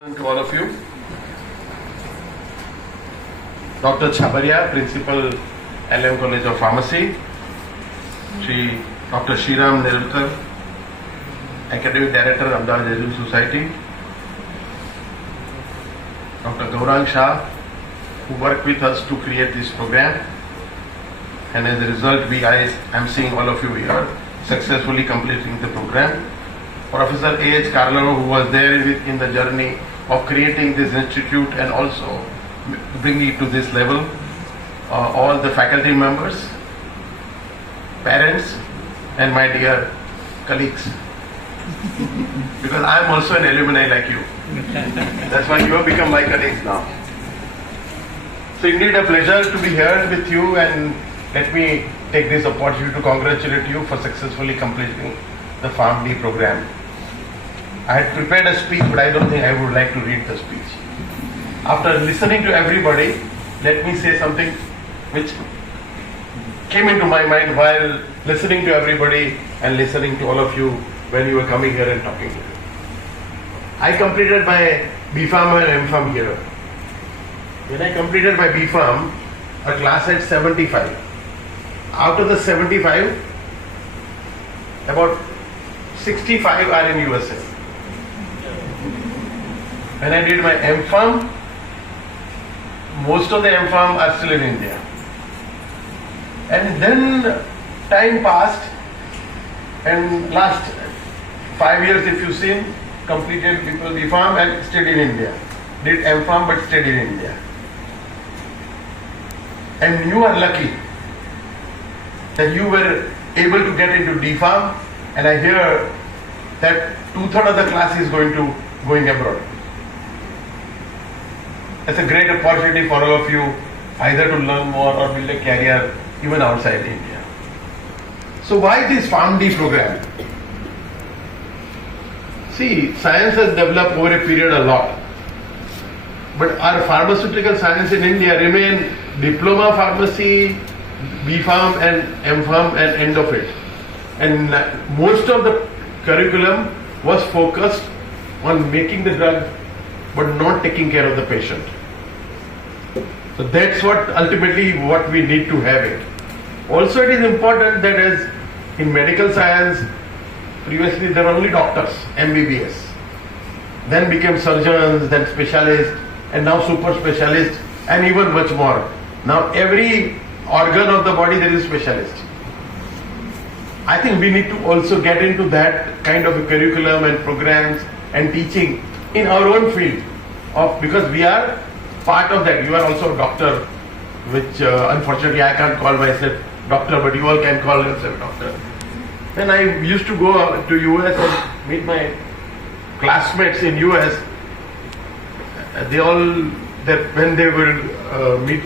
To all of you, Dr. Chabaria, Principal LM College of Pharmacy, Dr. Shriram Nirvatar, Academic Director, Ahmedabad Zydus Society, Dr. Gaurang Shah, who worked with us to create this program, and as a result, I am seeing all of you here successfully completing the program. Professor A.H. Carlano, who was there in the journey of creating this institute and also bringing it to this level, all the faculty members, parents, and my dear colleagues. Because I am also an alumni like you. That's why you have become my colleagues now. So indeed a pleasure to be here with you, and let me take this opportunity to congratulate you for successfully completing the Pharm-D program. I had prepared a speech, but I don't think I would like to read the speech. After listening to everybody, let me say something which came into my mind while listening to everybody and listening to all of you when you were coming here and talking to me. I completed my BPharm and MPharm here. When I completed my BPharm, a class had 75. Out of the 75, about 65 are in USA. When I did my MPharm, most of the MPharm are still in India. And then time passed, and last 5 years, if you've seen, completed people BPharm and stayed in India. Did MPharm but stayed in India. And you are lucky that you were able to get into DPharm, and I hear that 2/3 of the class is going abroad. It's a great opportunity for all of you either to learn more or build a career even outside India. So why this Pharm-D program? See, science has developed over a period a lot. But our pharmaceutical science in India remain diploma pharmacy, BPharm and MPharm and end of it. And most of the curriculum was focused on making the drug but not taking care of the patient. So that's what ultimately what we need to have it. Also it is important that as in medical science, previously there were only doctors, MBBS. Then became surgeons, then specialists, and now super specialists, and even much more. Now every organ of the body there is a specialist. I think we need to also get into that kind of a curriculum and programs and teaching in our own field because we are part of that. You are also a doctor, which unfortunately I can't call myself doctor, but you all can call yourself doctor. Then I used to go to US and meet my classmates in US. When they will meet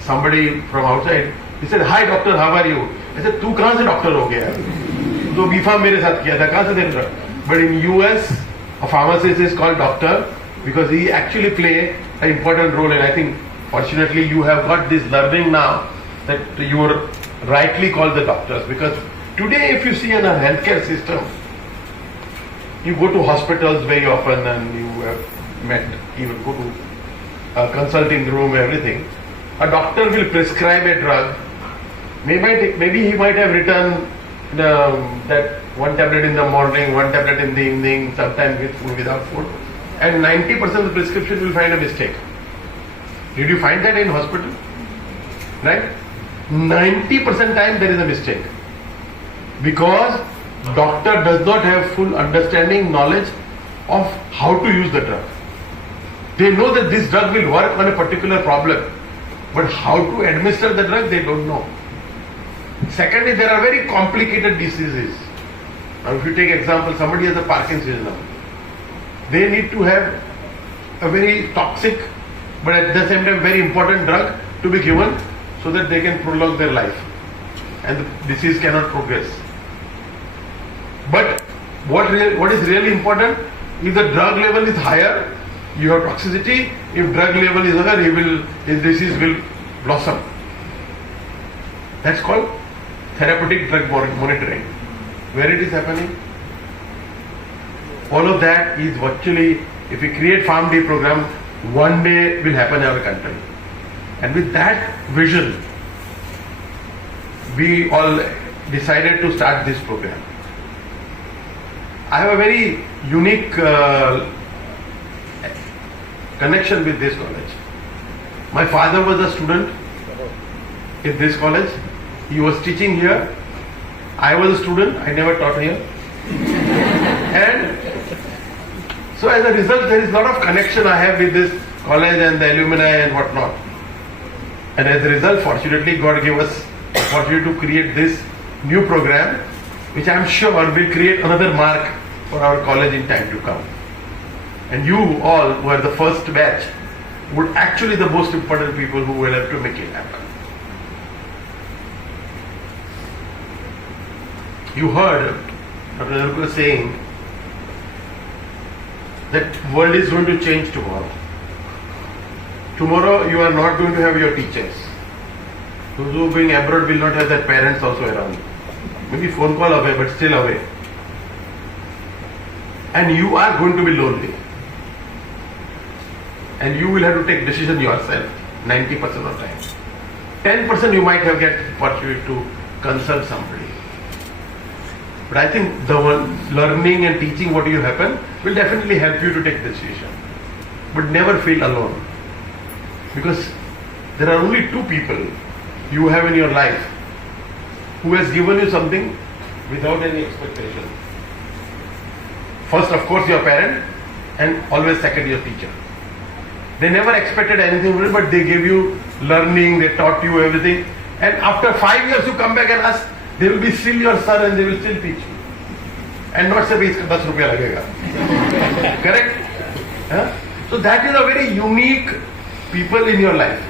somebody from outside, he said, "Hi doctor, how are you?" I said, "तू कहाँ से doctor हो गया? तो BPharm मेरे साथ किया था, कहाँ से देख रहा?" But in US, a pharmacist is called doctor because he actually play an important role, and I think fortunately you have got this learning now that you are rightly called the doctors, because today if you see in a healthcare system, you go to hospitals very often and you have met, even go to a consulting room, everything. A doctor will prescribe a drug. Maybe he might have written that one tablet in the morning, one tablet in the evening, sometimes with food, without food, and 90% of the prescription will find a mistake. Did you find that in hospital? Right? 90% time there is a mistake because doctor does not have full understanding, knowledge of how to use the drug. They know that this drug will work on a particular problem, but how to administer the drug they don't know. Secondly, there are very complicated diseases. Now, if you take example, somebody has a Parkinson's, they need to have a very toxic, but at the same time very important drug to be given so that they can prolong their life and the disease cannot progress. But what is really important, if the drug level is higher, you have toxicity. If drug level is lower, his disease will blossom. That's called therapeutic drug monitoring. Where it is happening? All of that is virtually if we create Pharm-D program, one day will happen in our country. And with that vision, we all decided to start this program. I have a very unique connection with this college. My father was a student in this college. He was teaching here. I was a student. I never taught here. And so as a result, there is a lot of connection I have with this college and the alumni and whatnot. And as a result, fortunately, God gave us the opportunity to create this new program, which I am sure will create another mark for our college in time to come. And you all who are the first batch would actually the most important people who will have to make it happen. You heard Dr. Narku saying that world is going to change tomorrow. Tomorrow you are not going to have your teachers. Those who are being abroad will not have their parents also around. Maybe phone call away, but still away. And you are going to be lonely. And you will have to take decision yourself 90% of the time. 10% you might have get opportunity to consult somebody. But I think the one learning and teaching what you happen will definitely help you to take decision. But never feel alone. Because there are only two people you have in your life who has given you something without any expectation. First, of course, your parent, and always second, your teacher. They never expected anything from you, but they gave you learning, they taught you everything. And after 5 years, you come back and ask, they will be still your son and they will still teach you. And not say, iska 10 rupiya lagega. Correct? Huh? So that is a very unique people in your life.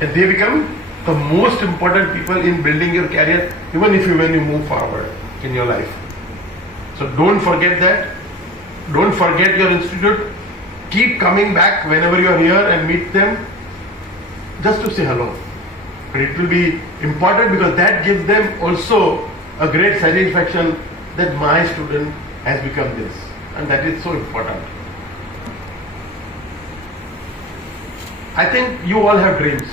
And they become the most important people in building your career, even when you move forward in your life. So don't forget that. Don't forget your institute. Keep coming back whenever you are here and meet them just to say hello. But it will be important because that gives them also a great satisfaction that my student has become this. And that is so important. I think you all have dreams.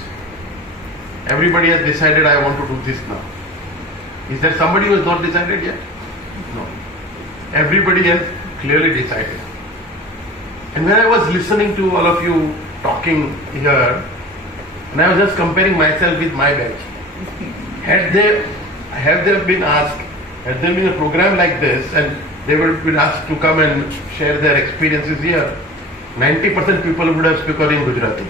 Everybody has decided I want to do this now. Is there somebody who has not decided yet? No. Everybody has clearly decided. And when I was listening to all of you talking here, and I was just comparing myself with my batch, have they been asked, had there been a program like this and they were been asked to come and share their experiences here, 90% people would have spoken in Gujarati.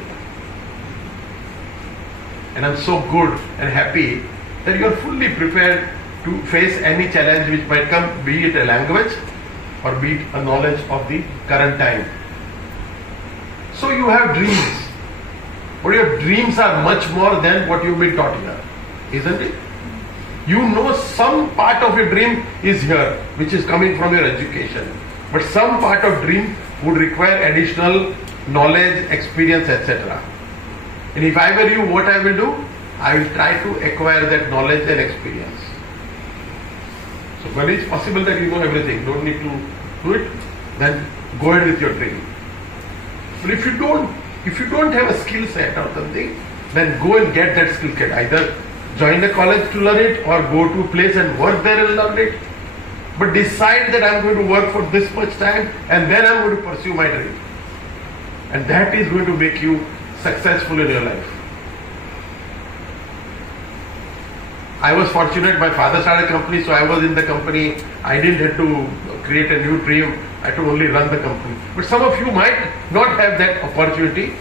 And I'm so good and happy that you are fully prepared to face any challenge which might come, be it a language or be it a knowledge of the current time. So you have dreams, but your dreams are much more than what you've been taught here, isn't it? You know some part of your dream is here, which is coming from your education, but some part of dream would require additional knowledge, experience, etc. And if I were you, what I will do? I will try to acquire that knowledge and experience. So when it's possible that you know everything, don't need to do it, then go ahead with your dream. But if you don't have a skill set or something, then go and get that skill set. Either join the college to learn it or go to a place and work there and learn it. But decide that I'm going to work for this much time and then I'm going to pursue my dream. And that is going to make you successful in your life. I was fortunate, my father started a company, so I was in the company. I didn't have to create a new dream. I had to only run the company. But some of you might not have that opportunity,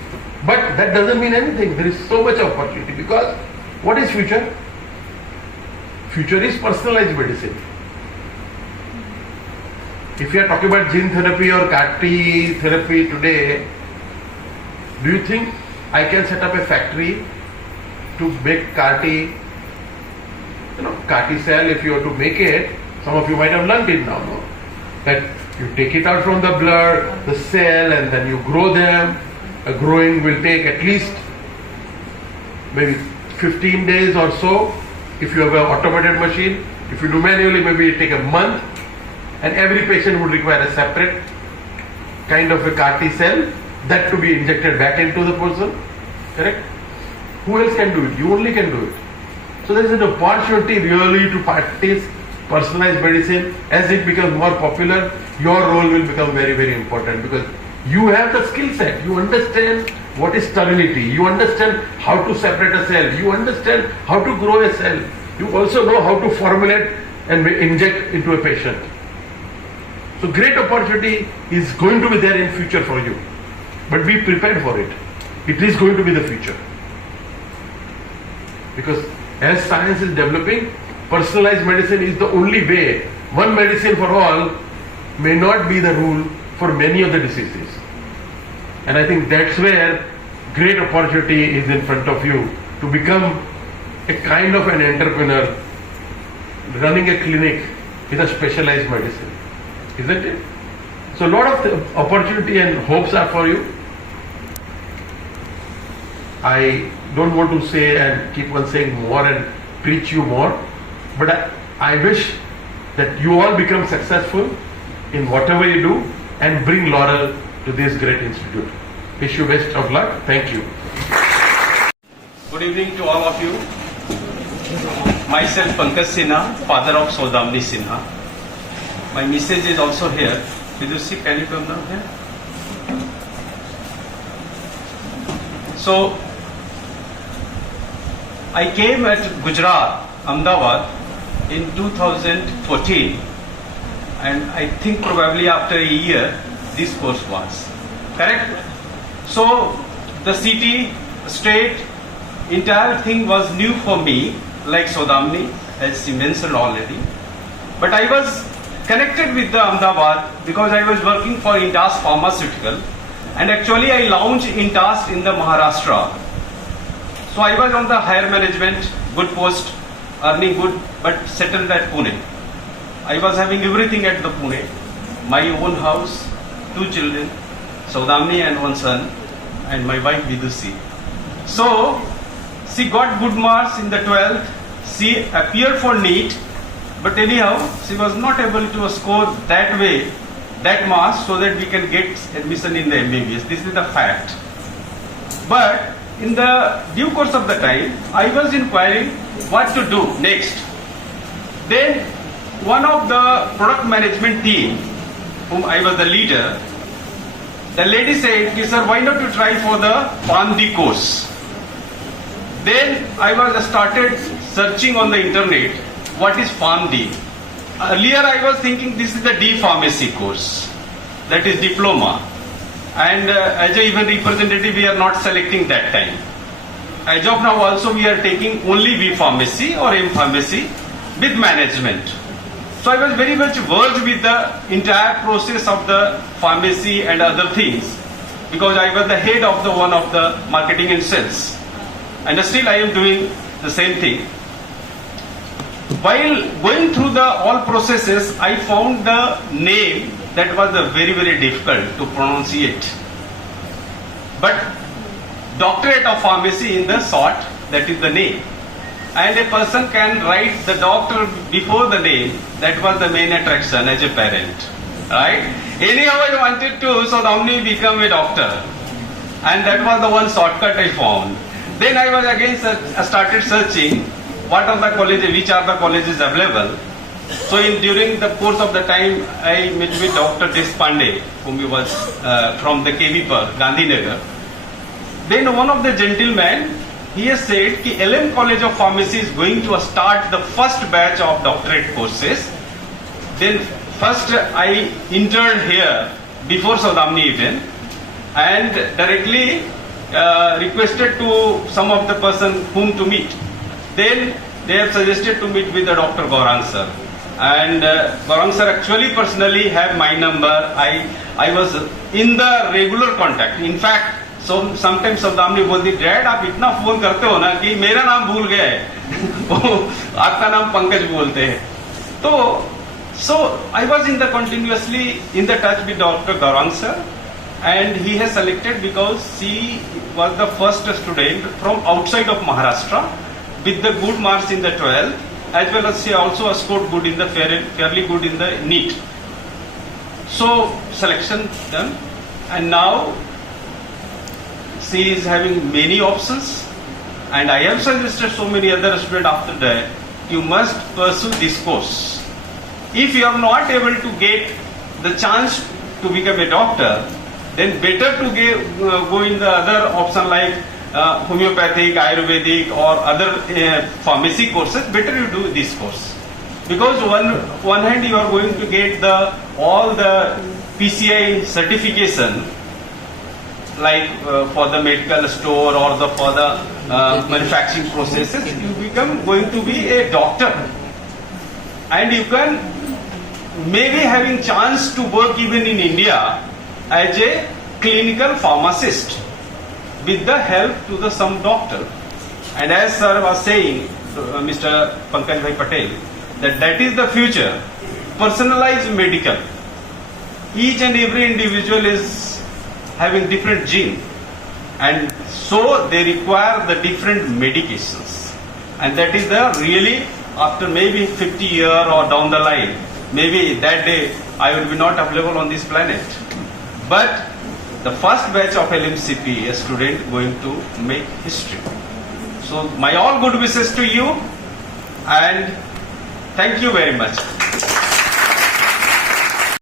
but that doesn't mean anything. There is so much opportunity because what is future? Future is personalized medicine. If you are talking about gene therapy or CAR-T therapy today, do you think I can set up a factory to make CAR-T? CAR-T cell, if you are to make it, some of you might have learned it now, no? That you take it out from the blood, the cell, and then you grow them. A growing will take at least maybe 15 days or so. If you have an automated machine, if you do manually, maybe it take a month. And every patient would require a separate kind of a CAR T cell, that to be injected back into the person. Correct? Who else can do it? You only can do it. So there is an opportunity really to practice personalized medicine. As it becomes more popular, your role will become very, very important, because you have the skill set. You understand what is sterility. You understand how to separate a cell. You understand how to grow a cell. You also know how to formulate and inject into a patient. So great opportunity is going to be there in future for you. But be prepared for it. It is going to be the future. Because as science is developing, personalized medicine is the only way. One medicine for all may not be the rule for many of the diseases. And I think that's where great opportunity is in front of you to become a kind of an entrepreneur running a clinic with a specialized medicine. Isn't it? So a lot of the opportunity and hopes are for you. I don't want to say and keep on saying more and preach you more, but I wish that you all become successful in whatever you do and bring laurel to this great institute. Wish you best of luck. Thank you. Good evening to all of you. Myself Pankaj Sinha, father of Saudamni Sinha. My message is also here. Did you see, can you come down here? So, I came at Gujarat, Ahmedabad in 2014, and I think probably after a year this course was. Correct? So, the city, state, entire thing was new for me, like Saudamni, as she mentioned already. But I was connected with the Ahmedabad because I was working for Intas Pharmaceutical, and actually I launched Intas in the Maharashtra. So I was on the higher management, good post, earning good, but settled at Pune. I was having everything at the Pune, my own house, 2 children, Saudamni and 1 son, and my wife Vidusi. So she got good marks in the 12th. She appeared for NEET, but anyhow, she was not able to score that way, that marks, so that we can get admission in the MBBS. This is the fact. But in the due course of the time, I was inquiring what to do next. Then one of the product management team, whom I was the leader, the lady said, sir, why not you try for the Pharm-D course? Then I was started searching on the internet, what is Pharm-D? Earlier I was thinking this is the D pharmacy course, that is diploma. And as a even representative, we are not selecting that time. As of now also we are taking only B pharmacy or M pharmacy with management. So I was very much versed with the entire process of the pharmacy and other things, because I was the head of the one of the marketing and sales. And still I am doing the same thing. While going through the all processes, I found the name that was very, very difficult to pronunciate. But doctorate of pharmacy in the short, that is the name. And a person can write the doctor before the name. That was the main attraction as a parent. Right? Anyhow, I wanted to, so Saudamni become a doctor. And that was the one shortcut I found. Then I was again started searching what are the colleges, which are the colleges available. So during the course of the time, I met with Dr. Deshpande, whom he was from the KV Gandhinagar. Then one of the gentlemen, he has said that LM College of Pharmacy is going to start the first batch of doctorate courses. Then first I interned here before Saudamni even, and directly requested to some of the person whom to meet. Then they have suggested to meet with the Dr. Gaurang sir. And Gaurang sir actually personally have my number. I was in the regular contact. In fact, so sometimes Saudamni बोलती, dad आप इतना phone करते हो ना कि मेरा नाम भूल गया है, आपका नाम पंकज बोलते हैं. So I was in the continuously in the touch with Dr. Gaurang sir, and he has selected because she was the first student from outside of Maharashtra with the good marks in the 12th, as well as she also scored good in the fairly good in the NEET. So selection done. And now she is having many options, and I have suggested so many other students after that, you must pursue this course. If you are not able to get the chance to become a doctor, then better to go in the other option like homeopathic, Ayurvedic or other pharmacy courses. Better you do this course, because one hand you are going to get all the PCI certification, like for the medical store or for the manufacturing processes. You become going to be a doctor, and you can maybe having chance to work even in India as a clinical pharmacist with the help to some doctor. And as sir was saying, Mr. Pankaj Patel, that is the future, personalized medical. Each and every individual is having different gene, and so they require the different medications. And that is the really, after maybe 50 years or down the line, maybe that day I will be not available on this planet. But the first batch of LMCP, a student going to make history. So my all good wishes to you, and thank you very much.